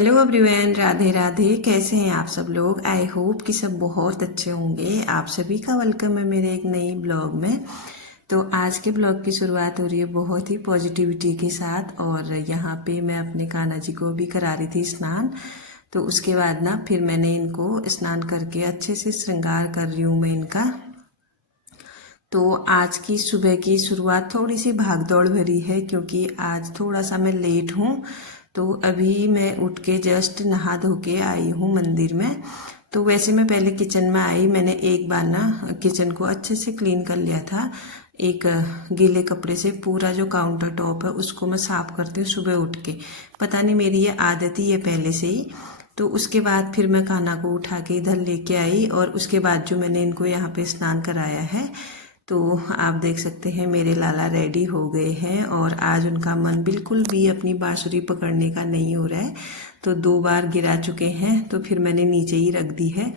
Hello everyone, Radhe Radhe. कैसे हैं आप सब लोग? आई होप कि सब बहुत अच्छे होंगे। आप सभी का वेलकम है मेरे एक नई ब्लॉग में। तो आज के ब्लॉग की शुरुआत हो रही है बहुत ही पॉजिटिविटी के साथ। और यहाँ पे मैं अपने कान्हा जी को भी करा रही थी स्नान। तो उसके बाद ना फिर मैंने इनको स्नान करके अच्छे से श्रृंगार कर रही हूँ मैं इनका। तो आज की सुबह की शुरुआत थोड़ी सी भागदौड़ भरी है क्योंकि आज थोड़ा सा मैं लेट हूँ। तो अभी मैं उठ के जस्ट नहा धो के आई हूँ मंदिर में। तो वैसे मैं पहले किचन में आई, मैंने एक बार ना किचन को अच्छे से क्लीन कर लिया था। एक गीले कपड़े से पूरा जो काउंटर टॉप है उसको मैं साफ करती हूँ सुबह उठ के। पता नहीं मेरी ये आदत ही है पहले से ही। तो उसके बाद फिर मैं कान्हा को उठा के इधर लेके आई और उसके बाद जो मैंने इनको यहाँ पे स्नान कराया है। तो आप देख सकते हैं मेरे लाला रेडी हो गए हैं और आज उनका मन बिल्कुल भी अपनी बांसुरी पकड़ने का नहीं हो रहा है। तो 2 बार गिरा चुके हैं तो फिर मैंने नीचे ही रख दी है।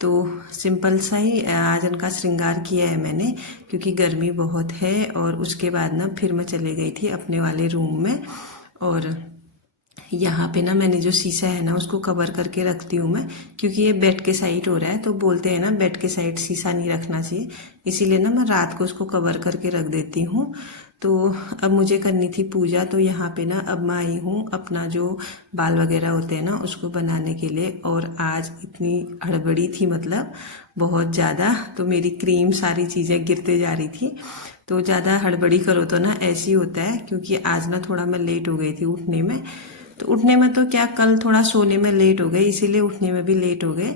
तो सिंपल सा ही आज उनका श्रृंगार किया है मैंने क्योंकि गर्मी बहुत है। और उसके बाद ना फिर मैं चले गई थी अपने वाले रूम में। और यहाँ पे ना मैंने जो शीशा है ना उसको कवर करके रखती हूँ मैं, क्योंकि ये बेड के साइड हो रहा है। तो बोलते हैं ना बेड के साइड शीशा नहीं रखना चाहिए, इसीलिए ना मैं रात को उसको कवर करके रख देती हूँ। तो अब मुझे करनी थी पूजा। तो यहाँ पे ना अब मैं आई हूँ अपना जो बाल वगैरह होते हैं ना उसको बनाने के लिए। और आज इतनी हड़बड़ी थी, मतलब बहुत ज़्यादा। तो मेरी क्रीम सारी चीज़ें गिरते जा रही थी। तो ज़्यादा हड़बड़ी करो तो ना ऐसे ही होता है, क्योंकि आज ना थोड़ा मैं लेट हो गई थी उठने में। तो उठने में तो क्या, कल थोड़ा सोने में लेट हो गए इसीलिए उठने में भी लेट हो गए।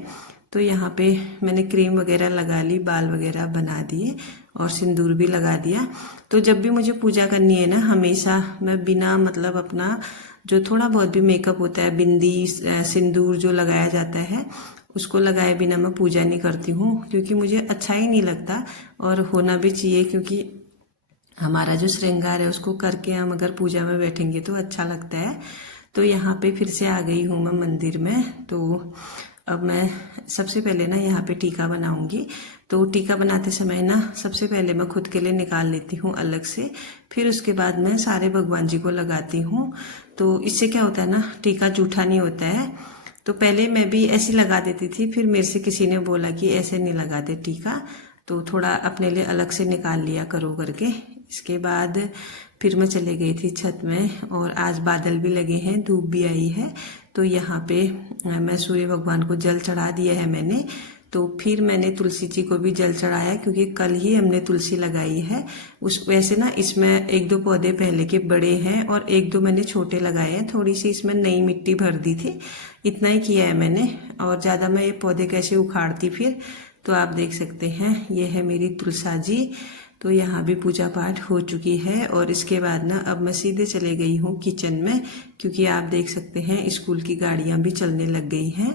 तो यहाँ पे मैंने क्रीम वगैरह लगा ली, बाल वगैरह बना दिए और सिंदूर भी लगा दिया। तो जब भी मुझे पूजा करनी है ना, हमेशा मैं बिना मतलब अपना जो थोड़ा बहुत भी मेकअप होता है, बिंदी सिंदूर जो लगाया जाता है उसको लगाए बिना मैं पूजा नहीं करती हूँ, क्योंकि मुझे अच्छा ही नहीं लगता। और होना भी चाहिए, क्योंकि हमारा जो श्रृंगार है उसको करके हम अगर पूजा में बैठेंगे तो अच्छा लगता है। तो यहाँ पे फिर से आ गई हूँ मैं मंदिर में। तो अब मैं सबसे पहले ना यहाँ पे टीका बनाऊंगी। तो टीका बनाते समय ना सबसे पहले मैं खुद के लिए निकाल लेती हूँ अलग से, फिर उसके बाद मैं सारे भगवान जी को लगाती हूँ। तो इससे क्या होता है ना, टीका जूठा नहीं होता है। तो पहले मैं भी ऐसी लगा देती थी, फिर मेरे से किसी ने बोला कि ऐसे नहीं लगाते टीका, तो थोड़ा अपने लिए अलग से निकाल लिया करो करके। इसके बाद फिर मैं चले गई थी छत में और आज बादल भी लगे हैं, धूप भी आई है। तो यहाँ पे मैं सूर्य भगवान को जल चढ़ा दिया है मैंने। तो फिर मैंने तुलसी जी को भी जल चढ़ाया, क्योंकि कल ही हमने तुलसी लगाई है। उस वैसे ना इसमें 1-2 पौधे पहले के बड़े हैं और 1-2 मैंने छोटे लगाए हैं। थोड़ी सी इसमें नई मिट्टी भर दी थी, इतना ही किया है मैंने। और ज़्यादा मैं ये पौधे कैसे उखाड़ती फिर। तो आप देख सकते हैं ये है मेरी तुलसा जी। तो यहाँ भी पूजा पाठ हो चुकी है। और इसके बाद ना अब मैं सीधे चले गई हूँ किचन में, क्योंकि आप देख सकते हैं स्कूल की गाड़ियाँ भी चलने लग गई हैं।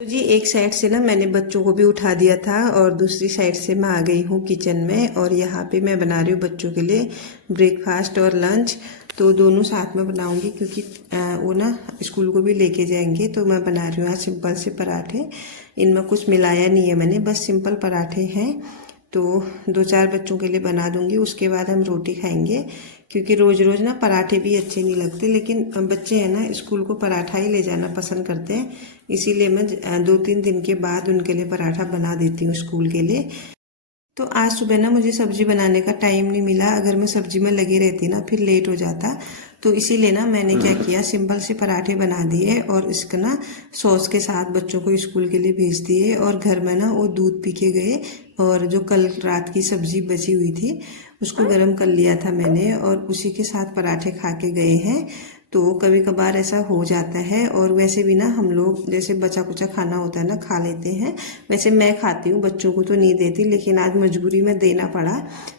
तो जी एक साइड से ना मैंने बच्चों को भी उठा दिया था और दूसरी साइड से मैं आ गई हूँ किचन में। और यहाँ पे मैं बना रही हूँ बच्चों के लिए ब्रेकफास्ट और लंच। तो दोनों साथ में बनाऊंगी, क्योंकि वो ना स्कूल को भी लेके जाएंगे। तो मैं बना रही हूँ आज सिंपल से पराठे। इनमें कुछ मिलाया नहीं है मैंने, बस सिंपल पराठे हैं। तो 2-4 बच्चों के लिए बना दूंगी, उसके बाद हम रोटी खाएंगे। क्योंकि रोज रोज ना पराठे भी अच्छे नहीं लगते, लेकिन बच्चे हैं ना स्कूल को पराठा ही ले जाना पसंद करते हैं। इसीलिए मैं 2-3 दिन के बाद उनके लिए पराठा बना देती हूँ स्कूल के लिए। तो आज सुबह ना मुझे सब्जी बनाने का टाइम नहीं मिला, अगर मैं सब्जी में लगी रहती ना फिर लेट हो जाता। तो इसीलिए ना मैंने क्या किया, सिंपल से पराठे बना दिए और इसका ना सॉस के साथ बच्चों को स्कूल के लिए भेज दिए। और घर में ना वो दूध पी के गए और जो कल रात की सब्जी बची हुई थी उसको गर्म कर लिया था मैंने और उसी के साथ पराठे खा के गए हैं। तो कभी कभार ऐसा हो जाता है। और वैसे भी ना हम लोग जैसे बचा कुचा खाना होता है ना खा लेते हैं। वैसे मैं खाती हूँ, बच्चों को तो नहीं देती, लेकिन आज मजबूरी में देना पड़ा।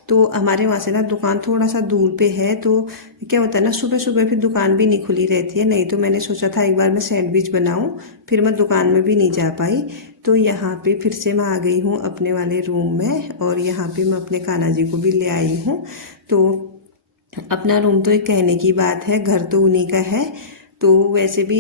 तो हमारे वहाँ से ना दुकान थोड़ा सा दूर पे है। तो क्या होता है ना, सुबह सुबह फिर दुकान भी नहीं खुली रहती है। नहीं तो मैंने सोचा था एक बार मैं सैंडविच बनाऊं, फिर मैं दुकान में भी नहीं जा पाई। तो यहाँ पे फिर से मैं आ गई हूँ अपने वाले रूम में और यहाँ पे मैं अपने कान्हा जी को भी ले आई हूँ। तो अपना रूम तो एक कहने की बात है, घर तो उन्हीं का है। तो वैसे भी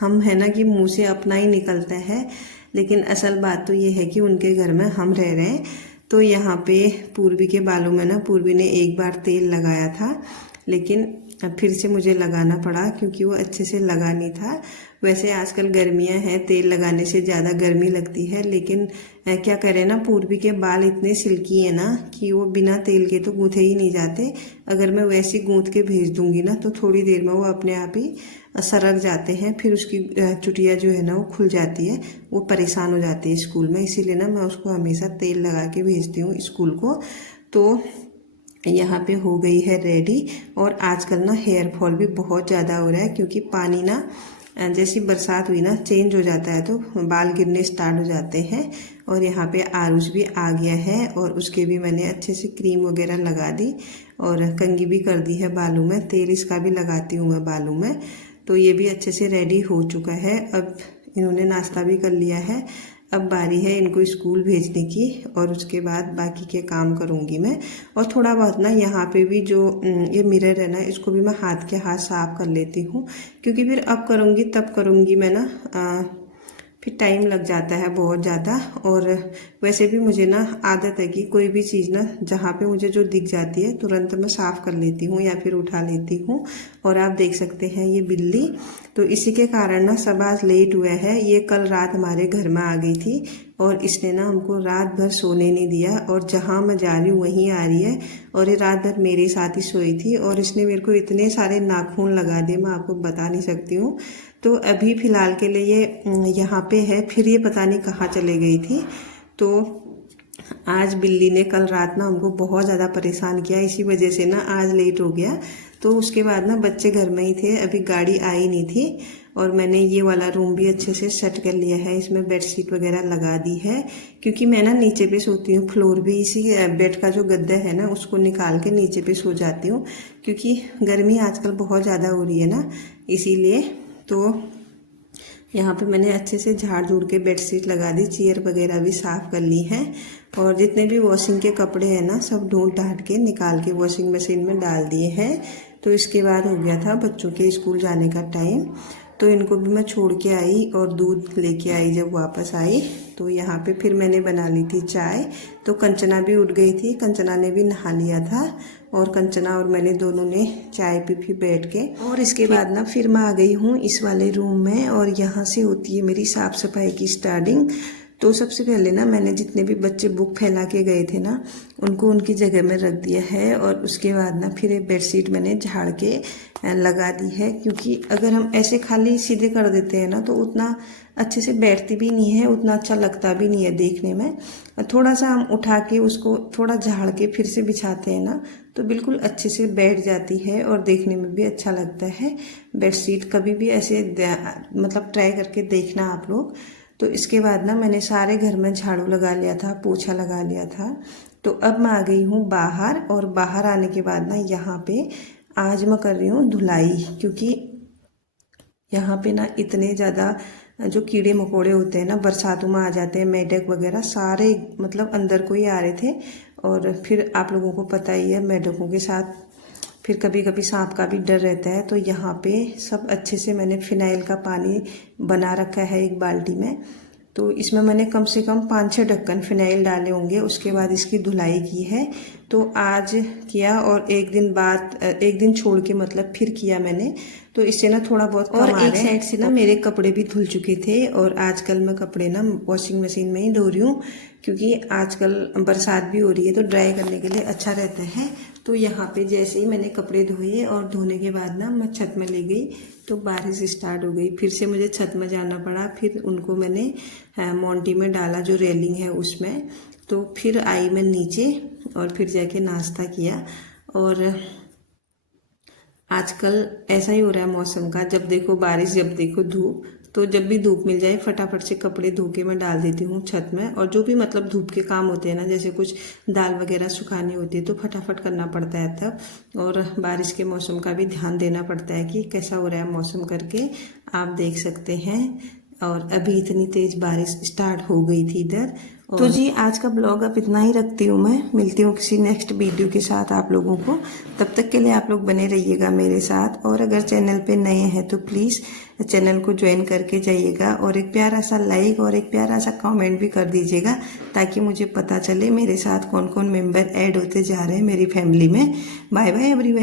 हम है ना कि मुंह से अपना ही निकलता है, लेकिन असल बात तो ये है कि उनके घर में हम रह रहे हैं। तो यहाँ पे पूर्वी के बालों में ना पूर्वी ने एक बार तेल लगाया था, लेकिन फिर से मुझे लगाना पड़ा क्योंकि वो अच्छे से लगा नहीं था। वैसे आजकल गर्मियां हैं, तेल लगाने से ज़्यादा गर्मी लगती है, लेकिन क्या करें ना, पूर्वी के बाल इतने सिल्की है ना कि वो बिना तेल के तो गूंथे ही नहीं जाते। अगर मैं वैसे गूंथ के भेज दूंगी ना तो थोड़ी देर में वो अपने आप ही सरक जाते हैं, फिर उसकी चुटिया जो है ना वो खुल जाती है, वो परेशान हो जाती है स्कूल में। इसीलिए ना मैं उसको हमेशा तेल लगा के भेजती हूँ स्कूल को। तो यहाँ पे हो गई है रेडी। और आजकल ना हेयर फॉल भी बहुत ज़्यादा हो रहा है, क्योंकि पानी ना जैसी बरसात हुई ना चेंज हो जाता है तो बाल गिरने स्टार्ट हो जाते हैं। और यहाँ पे आरुष भी आ गया है और उसके भी मैंने अच्छे से क्रीम वगैरह लगा दी और कंघी भी कर दी है बालों में। तेल इसका भी लगाती हूँ मैं बालों में। तो ये भी अच्छे से रेडी हो चुका है। अब इन्होंने नाश्ता भी कर लिया है। अब बारी है इनको स्कूल भेजने की और उसके बाद बाकी के काम करूँगी मैं। और थोड़ा बहुत ना यहाँ पे भी जो ये मिरर है ना, इसको भी मैं हाथ के हाथ साफ कर लेती हूँ, क्योंकि फिर अब करूँगी तब करूँगी मैं ना, फिर टाइम लग जाता है बहुत ज़्यादा। और वैसे भी मुझे ना आदत है कि कोई भी चीज़ ना जहाँ पे मुझे जो दिख जाती है तुरंत मैं साफ़ कर लेती हूँ या फिर उठा लेती हूँ। और आप देख सकते हैं ये बिल्ली, तो इसी के कारण ना सब आज लेट हुआ है। ये कल रात हमारे घर में आ गई थी और इसने ना हमको रात भर सोने नहीं दिया, और जहाँ मैं जा रही हूँ वहीं आ रही है। और ये रात भर मेरे साथ ही सोई थी और इसने मेरे को इतने सारे नाखून लगा दिए, मैं आपको बता नहीं सकती हूँ। तो अभी फ़िलहाल के लिए ये यहाँ पे है, फिर ये पता नहीं कहाँ चले गई थी। तो आज बिल्ली ने कल रात ना हमको बहुत ज़्यादा परेशान किया, इसी वजह से ना आज लेट हो गया। तो उसके बाद ना बच्चे घर में ही थे, अभी गाड़ी आई नहीं थी। और मैंने ये वाला रूम भी अच्छे से सेट कर लिया है, इसमें बेडशीट वगैरह लगा दी है, क्योंकि मैं ना नीचे पे सोती हूँ। फ्लोर भी इसी बेड का जो गद्दा है ना उसको निकाल के नीचे पे सो जाती हूँ, क्योंकि गर्मी आजकल बहुत ज़्यादा हो रही है ना, इसीलिए। तो यहाँ पे मैंने अच्छे से झाड़ झूड़ के बेडशीट लगा दी, चेयर वगैरह भी साफ़ कर ली है। और जितने भी वॉशिंग के कपड़े हैं ना सब ढूंढ ढाँट के निकाल के वॉशिंग मशीन में डाल दिए हैं। तो इसके बाद हो गया था बच्चों के स्कूल जाने का टाइम। तो इनको भी मैं छोड़ के आई और दूध लेके आई। जब वापस आई तो यहाँ पे फिर मैंने बना ली थी चाय। तो कंचना भी उठ गई थी, कंचना ने भी नहा लिया था और कंचना और मैंने दोनों ने चाय पी बैठ के। और इसके बाद ना फिर मैं आ गई हूँ इस वाले रूम में, और यहाँ से होती है मेरी साफ़ सफाई की स्टार्टिंग। तो सबसे पहले ना मैंने जितने भी बच्चे बुक फैला के गए थे ना उनको उनकी जगह में रख दिया है। और उसके बाद ना फिर एक बेडशीट मैंने झाड़ के लगा दी है, क्योंकि अगर हम ऐसे खाली सीधे कर देते हैं ना तो उतना अच्छे से बैठती भी नहीं है, उतना अच्छा लगता भी नहीं है देखने में। थोड़ा सा हम उठा के उसको थोड़ा झाड़ के फिर से बिछाते हैं ना तो बिल्कुल अच्छे से बैठ जाती है और देखने में भी अच्छा लगता है बेडशीट। कभी भी ऐसे मतलब ट्राई करके देखना आप लोग। तो इसके बाद ना मैंने सारे घर में झाड़ू लगा लिया था, पोछा लगा लिया था। तो अब मैं आ गई हूँ बाहर, और बाहर आने के बाद ना यहाँ पे आज मैं कर रही हूँ धुलाई, क्योंकि यहाँ पे ना इतने ज़्यादा जो कीड़े मकोड़े होते हैं ना बरसातों में आ जाते हैं, मेढक वगैरह सारे मतलब अंदर को ही आ रहे थे। और फिर आप लोगों को पता ही है मेढकों के साथ फिर कभी कभी सांप का भी डर रहता है। तो यहाँ पे सब अच्छे से मैंने फिनाइल का पानी बना रखा है एक बाल्टी में। तो इसमें मैंने कम से कम 5-6 ढक्कन फिनाइल डाले होंगे। उसके बाद इसकी धुलाई की है। तो आज किया और एक दिन छोड़ के मतलब फिर किया मैंने, तो इससे ना थोड़ा बहुत कम आ रहा है। और एक साइड से ना मेरे कपड़े भी धुल चुके थे, और आजकल मैं कपड़े ना वॉशिंग मशीन में ही धो रही हूँ, क्योंकि आजकल बरसात भी हो रही है तो ड्राई करने के लिए अच्छा रहता है। तो यहाँ पे जैसे ही मैंने कपड़े धोए और धोने के बाद ना मैं छत में ले गई तो बारिश स्टार्ट हो गई। फिर से मुझे छत में जाना पड़ा, फिर उनको मैंने मोंटी में डाला जो रेलिंग है उसमें। तो फिर आई मैं नीचे और फिर जाके नाश्ता किया। और आजकल ऐसा ही हो रहा है मौसम का, जब देखो बारिश जब देखो धूप। तो जब भी धूप मिल जाए फटाफट से कपड़े धो के मैं डाल देती हूँ छत में। और जो भी मतलब धूप के काम होते हैं ना, जैसे कुछ दाल वगैरह सुखानी होती है तो फटाफट करना पड़ता है तब। और बारिश के मौसम का भी ध्यान देना पड़ता है कि कैसा हो रहा है मौसम करके आप देख सकते हैं। और अभी इतनी तेज बारिश स्टार्ट हो गई थी इधर। तो जी आज का ब्लॉग अब इतना ही रखती हूँ मैं। मिलती हूँ किसी नेक्स्ट वीडियो के साथ आप लोगों को। तब तक के लिए आप लोग बने रहिएगा मेरे साथ। और अगर चैनल पे नए हैं तो प्लीज़ चैनल को ज्वाइन करके जाइएगा, और एक प्यारा सा लाइक और एक प्यारा सा कमेंट भी कर दीजिएगा, ताकि मुझे पता चले मेरे साथ कौन कौन मेंबर ऐड होते जा रहे हैं मेरी फैमिली में। Bye bye everyone.